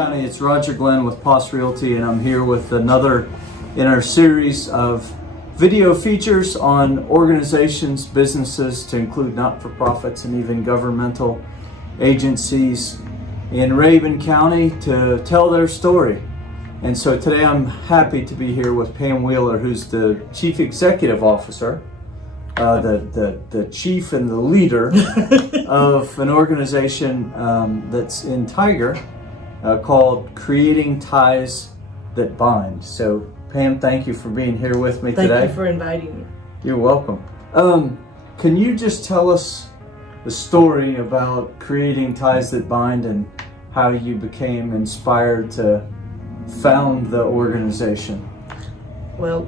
County. It's Roger Glenn with Poss Realty, and I'm here with another in our series of video features on organizations, businesses, to include not-for-profits and even governmental agencies in Rabun County to tell their story. And so today I'm happy to be here with Pam Wheeler, who's the Chief Executive Officer, the chief and the leader of an organization that's in Tiger called Creating Ties That Bind. So Pam, thank you for being here with me today. Thank you for inviting me. You're welcome. Can you just tell us the story about Creating Ties That Bind and how you became inspired to found the organization? Well,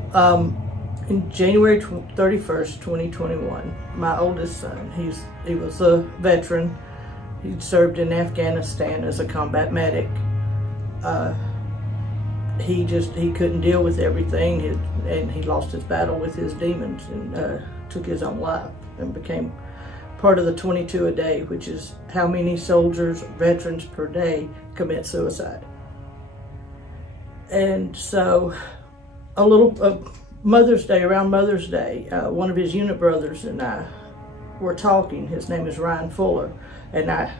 in January 31st, 2021, my oldest son, he was a veteran. He'd served in Afghanistan as a combat medic. He couldn't deal with everything, and he lost his battle with his demons and took his own life and became part of the 22 a day, which is how many soldiers, veterans per day commit suicide. And so around Mother's Day, one of his unit brothers and I were talking. His name is Rabun Fuller, and I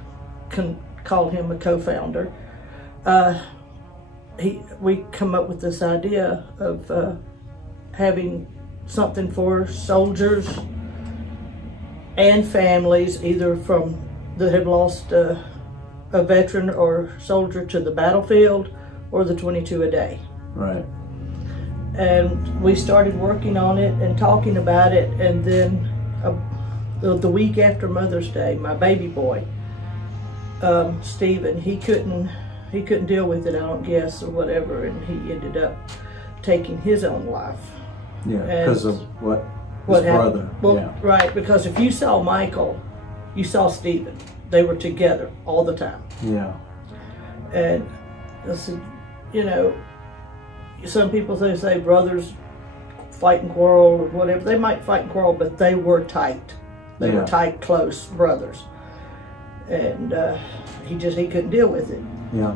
can call him a co-founder. We come up with this idea of having something for soldiers and families, either that have lost a veteran or soldier to the battlefield, or the 22 a day. Right. And we started working on it and talking about it, and then the week after Mother's Day, my baby boy, Stephen, he couldn't deal with it, I don't guess, or whatever, and he ended up taking his own life. Yeah, because of what his brother. Well, yeah. Right, because if you saw Michael, you saw Stephen. They were together all the time. Yeah. And I said, some people say brothers fight and quarrel or whatever. They might fight and quarrel, but they were tight. They were tight, close brothers. And he couldn't deal with it. Yeah.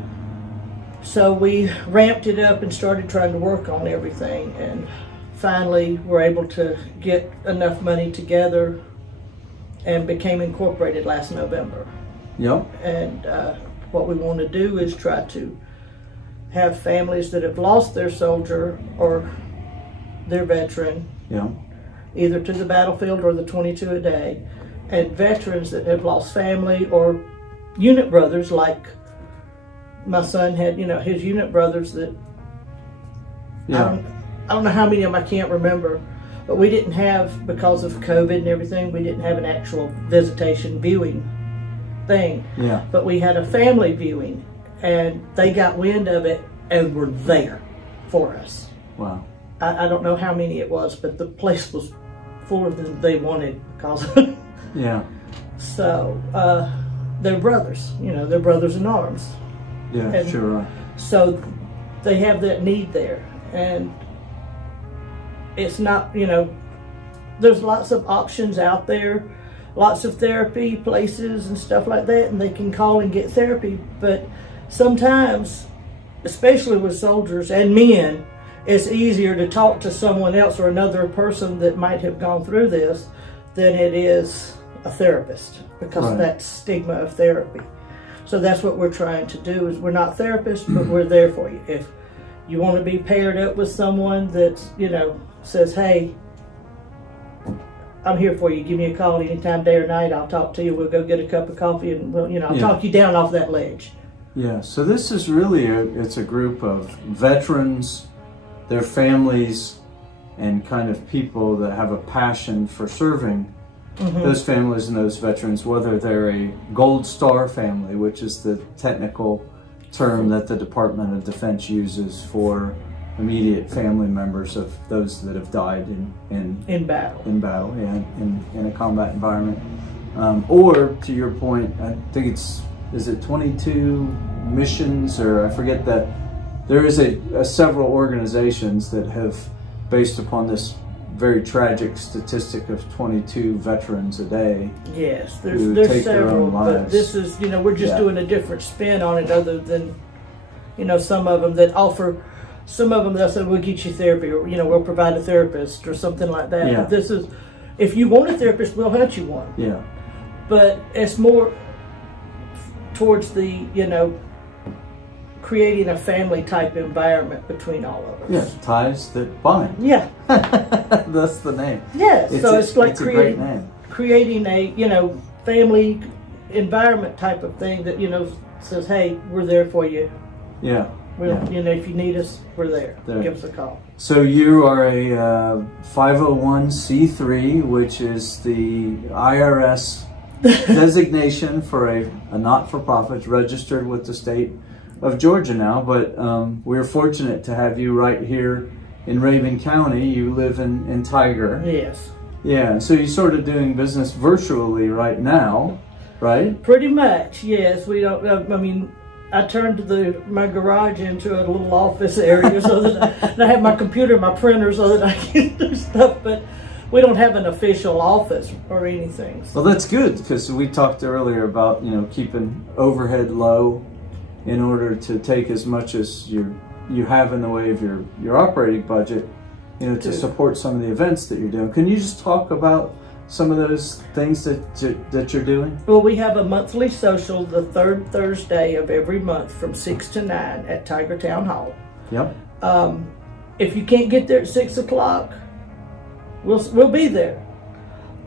So we ramped it up and started trying to work on everything, and finally were able to get enough money together and became incorporated last November. Yep. And what we want to do is try to have families that have lost their soldier or their veteran, either to the battlefield or the 22 a day, and veterans that have lost family or unit brothers, like my son had, his unit brothers that, I don't know how many of them, I can't remember, but we didn't have, because of COVID and everything, we didn't have an actual visitation viewing thing. Yeah. But we had a family viewing, and they got wind of it and were there for us. Wow. I don't know how many it was, but the place was fuller than they wanted because Yeah. So they're brothers, they're brothers in arms. Yeah, and sure. So they have that need there, and it's not, there's lots of options out there, lots of therapy places and stuff like that, and they can call and get therapy, but sometimes, especially with soldiers and men, it's easier to talk to someone else or another person that might have gone through this than it is a therapist, because of that stigma of therapy. So that's what we're trying to do. Is we're not therapists, but we're there for you. If you want to be paired up with someone that says, "Hey, I'm here for you. Give me a call anytime, day or night. I'll talk to you. We'll go get a cup of coffee, and I'll talk you down off that ledge." Yeah. So this is really it's a group of veterans, their families, and kind of people that have a passion for serving those families and those veterans, whether they're a Gold Star family, which is the technical term that the Department of Defense uses for immediate family members of those that have died in battle, in a combat environment, or to your point, I think is it 22 missions, or I forget that there is several organizations that have, based upon this very tragic statistic of 22 veterans a day. Yes, there's several, but this is, we're just doing a different spin on it, other than some of them that offer, some of them they'll say, we'll get you therapy, or, we'll provide a therapist or something like that. Yeah. But this is, if you want a therapist, we'll hunt you one. Yeah. But it's more towards the, creating a family type environment between all of us. Yeah, ties that bind. Yeah. That's the name. Yeah. So it's like it's a great name. creating a, family environment type of thing that, says, hey, we're there for you. Yeah. If you need us, we're there. There. Give us a call. So you are a 501c3, which is the IRS designation for a not-for-profit registered with the state of Georgia now. But we're fortunate to have you right here in Rabun County. You live in Tiger. Yes. Yeah, so you're sort of doing business virtually right now, right? Pretty much, yes. We don't. I turned my garage into a little office area so that I have my computer, my printer, so that I can do stuff. But we don't have an official office or anything. Well, that's good, because we talked earlier about keeping overhead low in order to take as much as you have in the way of your operating budget, to support some of the events that you're doing. Can you just talk about some of those things that you're doing? Well, we have a monthly social the third Thursday of every month from 6 to 9 at Tiger Town Hall. Yep. If you can't get there at 6 o'clock, we'll be there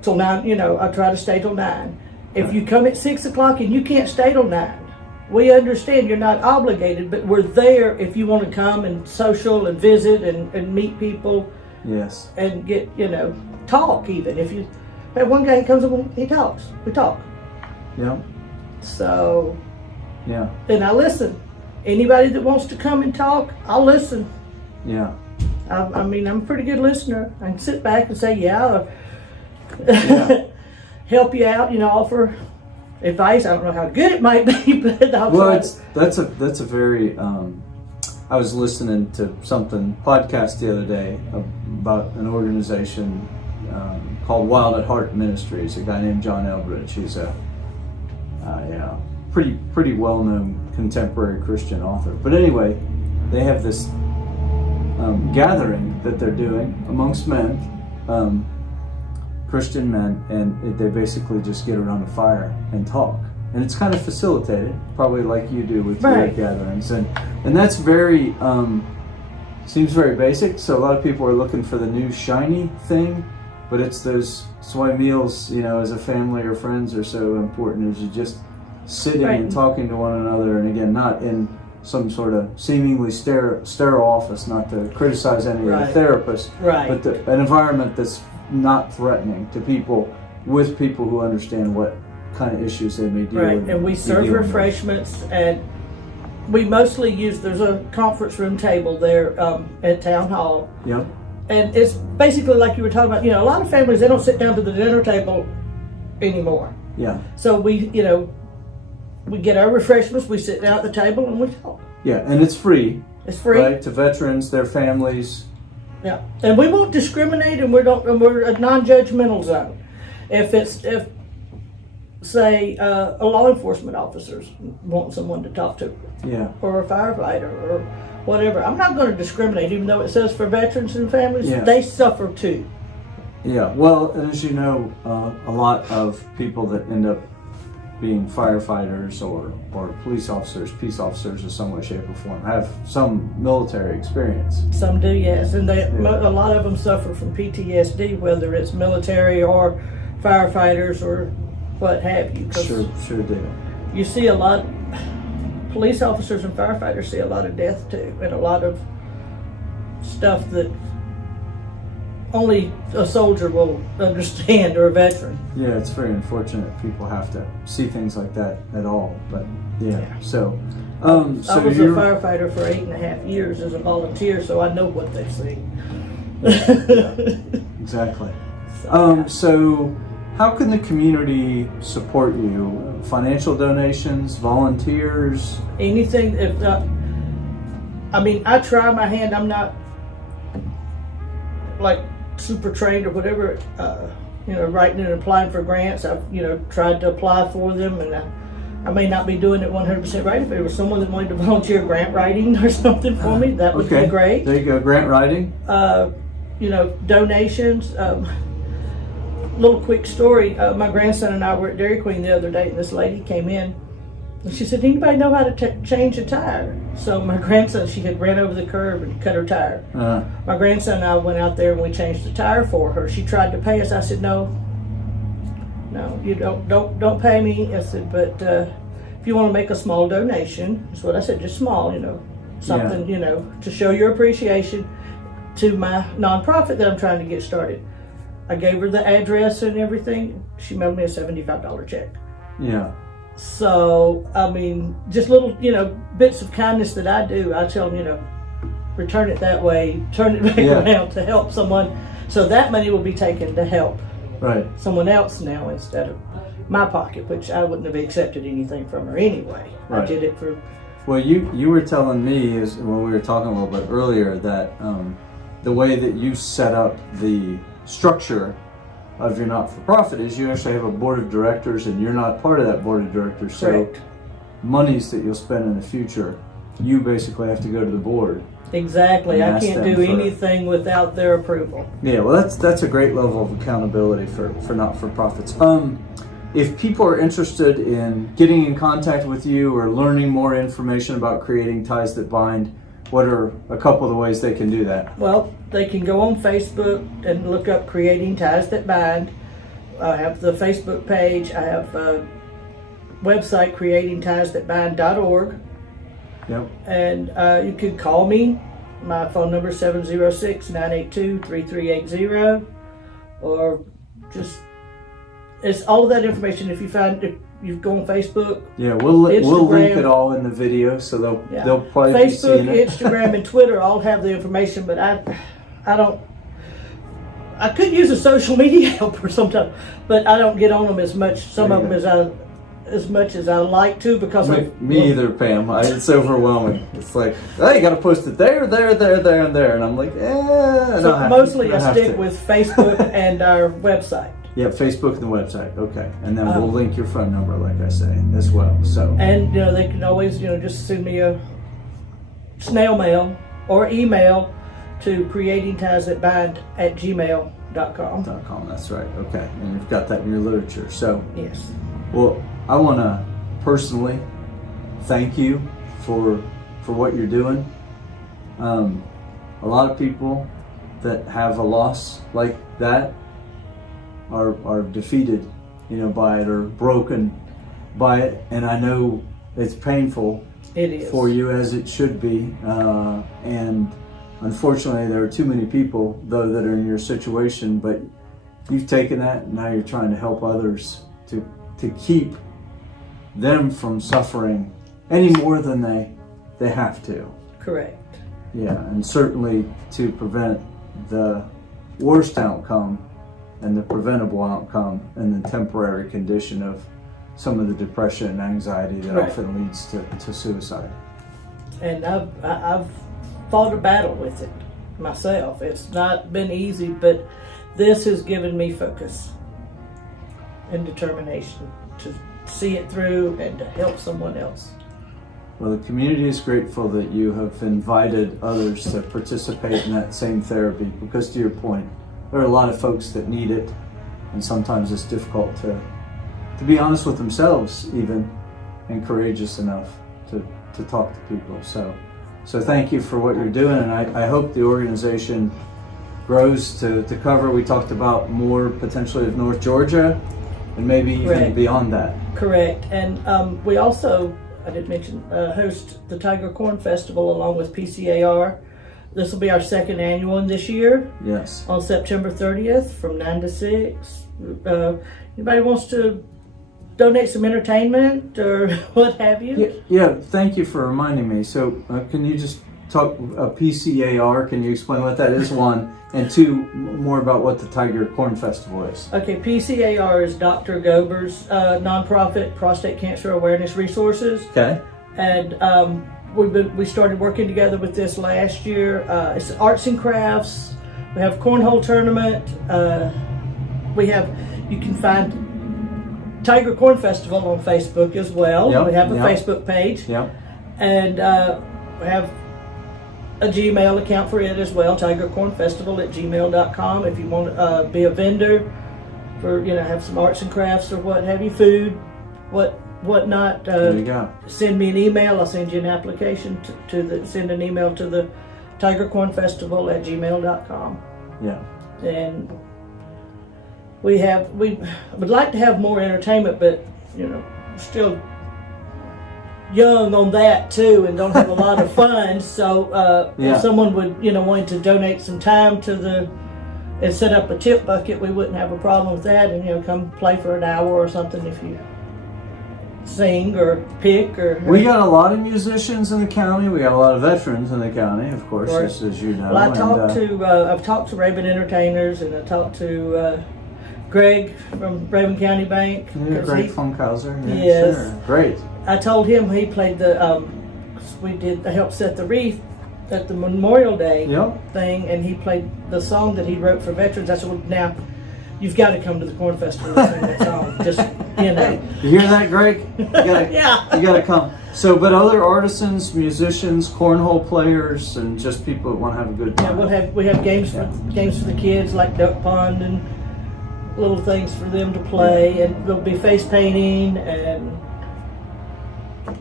till 9. I try to stay till 9. If you come at 6 o'clock and you can't stay till 9, we understand you're not obligated, but we're there if you want to come and social and visit and meet people. Yes. And get, talk even. If you have one guy who comes up and he talks, we talk. Yeah. So, yeah. And I listen. Anybody that wants to come and talk, I'll listen. Yeah. I'm a pretty good listener. I can sit back and say, yeah. Help you out, offer advice. I don't know how good it might be, but I'll try. That's a very. I was listening to something podcast the other day about an organization called Wild at Heart Ministries. A guy named John Elbridge. He's a pretty well-known contemporary Christian author. But anyway, they have this gathering that they're doing amongst men. Christian men, and they basically just get around a fire and talk, and it's kind of facilitated, probably like you do with your gatherings, and that's very seems very basic. So a lot of people are looking for the new shiny thing, but it's those. That's why meals, as a family or friends, are so important. Is you just sitting and talking to one another, and again, not in some sort of seemingly sterile office, not to criticize any of the therapists, but an environment that's not threatening to people, with people who understand what kind of issues they may deal with. And we serve refreshments, and we mostly use, there's a conference room table there at Town Hall. Yep. And it's basically like you were talking about, a lot of families, they don't sit down to the dinner table anymore. Yeah. So we get our refreshments, we sit down at the table and we talk. Yeah, and it's free. It's free. Right, to veterans, their families. Yeah, and we won't discriminate, and we're a non-judgmental zone. If say a law enforcement officers want someone to talk to, or a firefighter or whatever, I'm not going to discriminate, even though it says for veterans and families, they suffer too. Yeah, well, as you know, a lot of people that end up being firefighters or police officers, peace officers in some way, shape, or form, have some military experience. Some do, yes, and a lot of them suffer from PTSD, whether it's military or firefighters or what have you. Sure do. You see a lot, police officers and firefighters see a lot of death too, and a lot of stuff that only a soldier will understand, or a veteran. Yeah, it's very unfortunate people have to see things like that at all. But so I was a firefighter for 8.5 years as a volunteer, so I know what they see. Exactly. So how can the community support you? Financial donations, volunteers? Anything. I try my hand. I'm not like super trained or whatever, writing and applying for grants. I've tried to apply for them, and I may not be doing it 100% right. If there was someone that wanted to volunteer grant writing or something for me, that would be great. There you go, grant writing. Donations. Little quick story. My grandson and I were at Dairy Queen the other day, and this lady came in, and she said, "Anybody know how to change a tire?" So my grandson, she had ran over the curb and cut her tire. My grandson and I went out there and we changed the tire for her. She tried to pay us. I said, "No, you don't pay me." I said, "But if you want to make a small donation," that's what I said, just small, something, to show your appreciation to my nonprofit that I'm trying to get started. I gave her the address and everything. She mailed me a $75 check. Yeah. So, I mean, just little, bits of kindness that I do. I tell them, return it that way, turn it back around to help someone. So that money will be taken to help someone else now instead of my pocket, which I wouldn't have accepted anything from her anyway. I did it for... Well, you were telling me, when we were talking a little bit earlier, that the way that you set up the structure of your not-for-profit is you actually have a board of directors, and you're not part of that board of directors. So monies that you'll spend in the future, you basically have to go to the board. Exactly. I can't do anything without their approval. Yeah, well, that's a great level of accountability for not-for-profits. If people are interested in getting in contact with you or learning more information about creating Ties That Bind, what are a couple of the ways they can do that? Well, they can go on Facebook and look up Creating Ties That Bind. I have the Facebook page. I have a website, creatingtiesthatbind.org. Yep. And you can call me. My phone number is 706-982-3380. Or just, it's all of that information. If you go on Facebook. Yeah, we'll link it all in the video, so they'll probably be seeing it. Facebook, Instagram, and Twitter all have the information, but I don't. I could use a social media helper sometimes, but I don't get on them as much. Some of them as much as I like to, because me either, Pam. It's overwhelming. It's like, oh, you got to post it there, and there, and I'm like, So mostly I stick with Facebook and our website. Yeah, Facebook and the website. Okay, and then we'll link your phone number, like I say, as well. So, and they can always, just send me a snail mail or email to creatingtiesthatbind@gmail.com. That's right. Okay, and you've got that in your literature. So, yes. Well, I want to personally thank you for what you're doing. A lot of people that have a loss like that are defeated, by it, or broken by it, and I know it's painful. It is. For you, as it should be, and unfortunately there are too many people though that are in your situation, but you've taken that and now you're trying to help others to keep them from suffering any more than they have to. Correct. Yeah, and certainly to prevent the worst outcome and the preventable outcome and the temporary condition of some of the depression and anxiety that often leads to suicide. And I've fought a battle with it myself. It's not been easy, but this has given me focus and determination to see it through and to help someone else. Well, the community is grateful that you have invited others to participate in that same therapy, because to your point, there are a lot of folks that need it, and sometimes it's difficult to be honest with themselves even, and courageous enough to talk to people. So thank you for what you're doing, and I hope the organization grows to cover. We talked about more potentially of North Georgia and maybe even beyond that. Correct. And we also, I did mention, host the Tiger Corn Festival along with PCAR. This will be our second annual one this year. Yes. On September 30th from 9 to 6. Anybody wants to donate some entertainment or what have you? Yeah, thank you for reminding me. So can you just talk PCAR? Can you explain what that is, one, and two, more about what the Tiger Corn Festival is? Okay, PCAR is Dr. Gober's nonprofit prostate cancer awareness resources. Okay. And we started working together with this last year. It's arts and crafts. We have cornhole tournament. You can find Tiger Corn Festival on Facebook as well. Yep, We have a yep. Facebook page. Yep. And we have a Gmail account for it as well, tigercornfestival@gmail.com. If you want to be a vendor for, have some arts and crafts or what have you, food, whatnot. There you go. Send me an email. I'll send you an application send an email to the tigercornfestival@gmail.com. Yeah. And we would like to have more entertainment, but still young on that too, and don't have a lot of funds. So if someone would wanted to donate some time and set up a tip bucket, we wouldn't have a problem with that, and come play for an hour or something if you sing or pick or. We got a lot of musicians in the county. We got a lot of veterans in the county, of course, as you know. Well, I've talked to Rabun Entertainers, and I talked to Greg from Rabun County Bank. Yeah, Greg Funkhauser. Yeah, yes. Sure. Great. I told him he played I helped set the wreath at the Memorial Day thing, and he played the song that he wrote for veterans. I said, well, now you've got to come to the Corn Festival and sing that song. Just, You hear that, Greg? You gotta, You gotta come. So, but other artisans, musicians, cornhole players, and just people that want to have a good time. Yeah, we have games for the kids, like duck pond and little things for them to play, and there'll be face painting and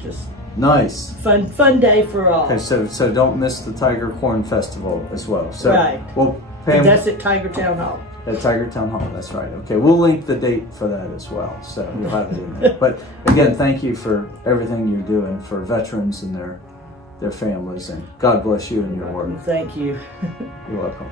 just nice fun day for all. Okay, so don't miss the Tiger Corn Festival as well. So, right. Well, Pam, and that's at Tiger Town Hall. At Tiger Town Hall, that's right. Okay, we'll link the date for that as well, so you'll have it in there. But again, thank you for everything you're doing for veterans and their families, and God bless you and your work. Thank you. You're welcome.